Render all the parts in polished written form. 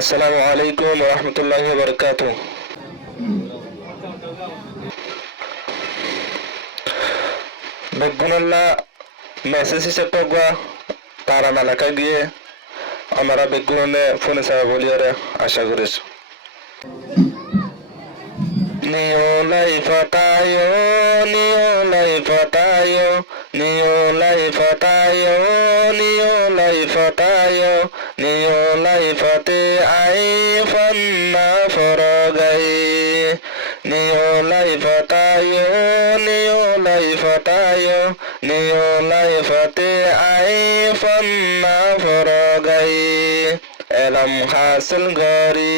আসসালামু আলাইকুম রহমতুল্লাহি ওয়া বারাকাতুহু। বেগুনাল্লাহ মেসেজ হিসেবে তারা এলাকা গিয়ে আমরা বেগুনে ফোনে চাওয়া বলিয়ারে আশা করেছি। নিওলাই ফটায়ো নিওলাই ফটায়ো নিওলাই ফটায়ো নিওলাই ফটায়ো নিওলাই ফতে আই ফন্না ফরগাই নিওলাই ফটায়ো নিওলাই ফটায়ো নিওলাই ফতে আই ফন্না ফরগাই এলম হাসিল গরি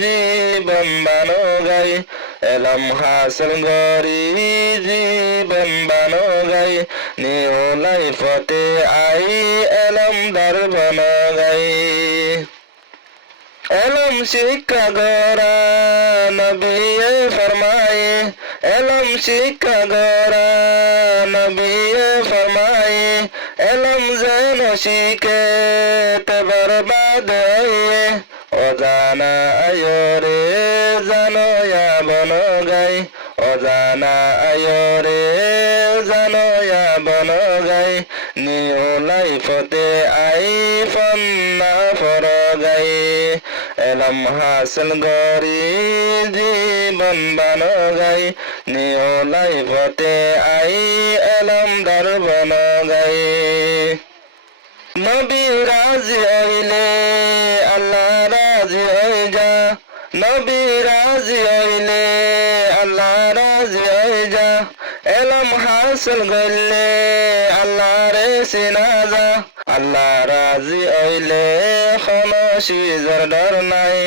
জীবন বানো গাই এলম হাসিল গরি জীবন বানো গাই নিওলাই ফতে আই এলম দার বানো গাই এলম শিক্ষা গরা নবিয়ে ফরমায়ে এলম শিক্ষা গরা নবিয়ে ফরমায়ে এলম যেন শিখে তে বরবাদ হয়ে অজানা আয়রে জানোয়া বনো গাই অজানা আয়রে জানোয়া বনো গাই নিওলাই ফতে আই ফন্না ফর গাই এলম হাসিল গরি জীবন বানো গাই নিওলাই ফতে আই এলম দার বনো গাই নবী রাজি হইলে আল্লাহ রাজি হয়ে যা নবী রাজি হইলে আল্লাহ রাজি হয়ে যা এলম হাসিল করলে আল্লাহ রে চিনা যা আল্লাহ রাজি হইলে কোনো সিজর ডর নাই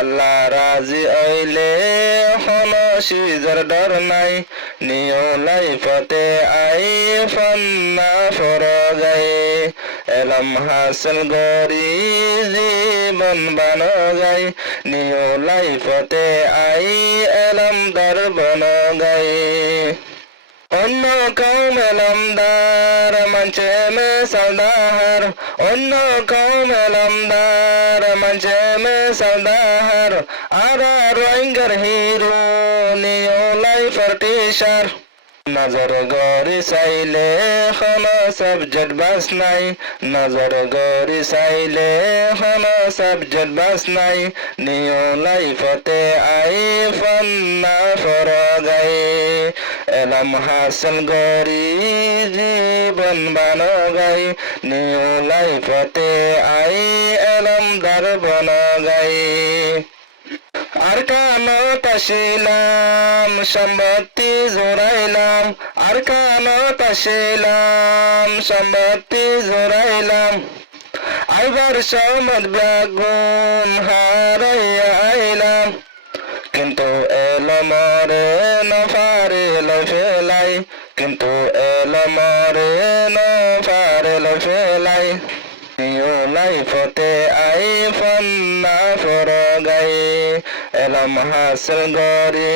আল্লাহ রাজি হইলে কোনো সিজর ডর নাই নিওলাই ফতে আই ফন্না ফর গাই এলম হাসিল গরি জীবন বানো গাই নিওলাই ফতে আই এলম দার বনো গাই অন্য কৌম এলমদার মঞ্চে মে সৌদাহার অন্য কৌম এলমদার মঞ্চে মে সৌদাহার আরা রোহিঙ্গার হিরো নিওলাই ফরটিশার নজর গরি চাইলে কোনো সাবজেক্ট বাস নাই নজর গরি চাইলে কোনো সাবজেক্ট বাস নাই নিওলাই ফতে আই ফন্না ফর গাই এলম হাসিল গরি জীবন বানো গাই নিওলাই ফতে আই এলম দার বনো গাই আর কানো তাশিলাম সম্পত্তি জোড়াইলাম আর কানো তাশিলাম সম্পত্তি জোড়াইলাম আইবার সমদ বেগুন হারাইয়া আইলাম কিন্তু এলো মরে নফারে ফেলাই কিন্তু এলো মরে নফারে ফেলাই নিওলাই ফতে আই ফন্না ফর গাই এলম হাসিল গরি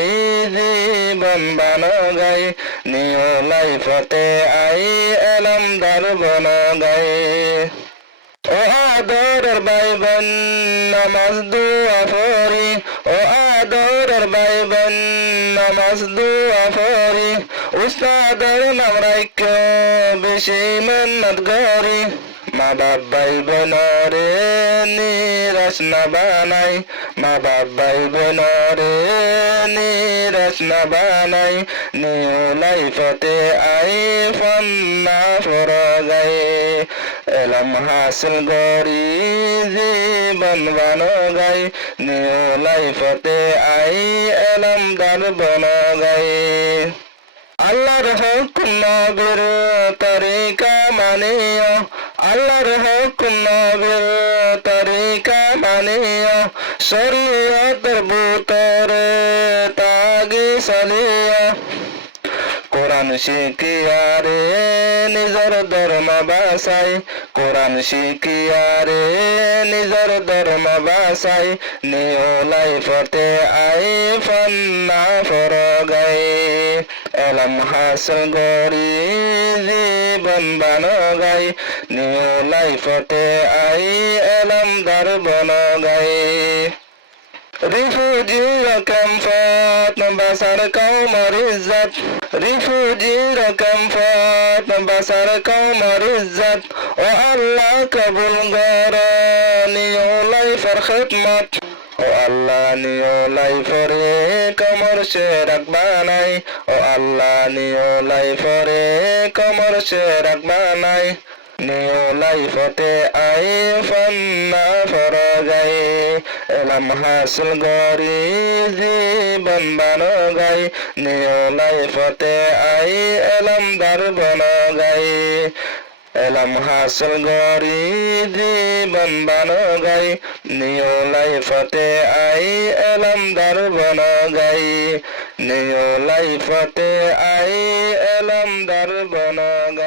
জীবন বানো গাই নিওলাই ফতে আই এলম দার বনো গাই ও আদরের ভাই বোন নামাজ দুয়া ফরি ও আদরের ভাই বোন নামাজ দুয়া ফরি উস্তাদের নাম রাইখে বেশি মেহনত করি মা বাবাই বোনরে নিরাশ না বানাই মা বাবাই বোনরে নিরাশ না বানাই নিওলাই ফতে আই ফন্না ফর গাই এলম হাসিল গরি জীবন বানো গাই নিওলাই ফতে আই এলম দার বনো গাই আল্লাহর হুকুম নবীর তরিকা মানিও আল্লাহর হুকুম নবীর তরিকা মানিও শরীয়তের ভিতরে তাগি চলিও কোরআন শিখিয়ারে নিজের ধর্ম বাসাই কোরআন শিখিয়ারে নিজের ধর্ম বাসাই নিওলাই ফতে আই ফন্না ফর গাই এলাম হাসিল গরি জীবন বান গাই নিউ লাইফতে আই এলাম দারবন গাই রিফিউজির ক্যাম্পত বাসার কওমর ইজ্জত রিফিউজির ক্যাম্পত বাসার কওমর ইজ্জত ও আল্লাহ কবুল কর নিউ লাইফের খিদমত ও আল্লাহ নিউ লাইফরে কমর সে রাখবা নাই ও আল্লাহ নিউ লাইফরে কমর সে রাখবা নাই নিউ লাইফতে আই ফন্না ফর গাই এলাম হাসিল গরি জীবন বান গাই নিউ লাইফতে আই এলাম দারবন গাই এলাম হাসিল গরি জীবন বান গাই নিউ লাইফতে আই এলাম দারবন গাই নিউ লাইফতে আই এলাম দারবন গাই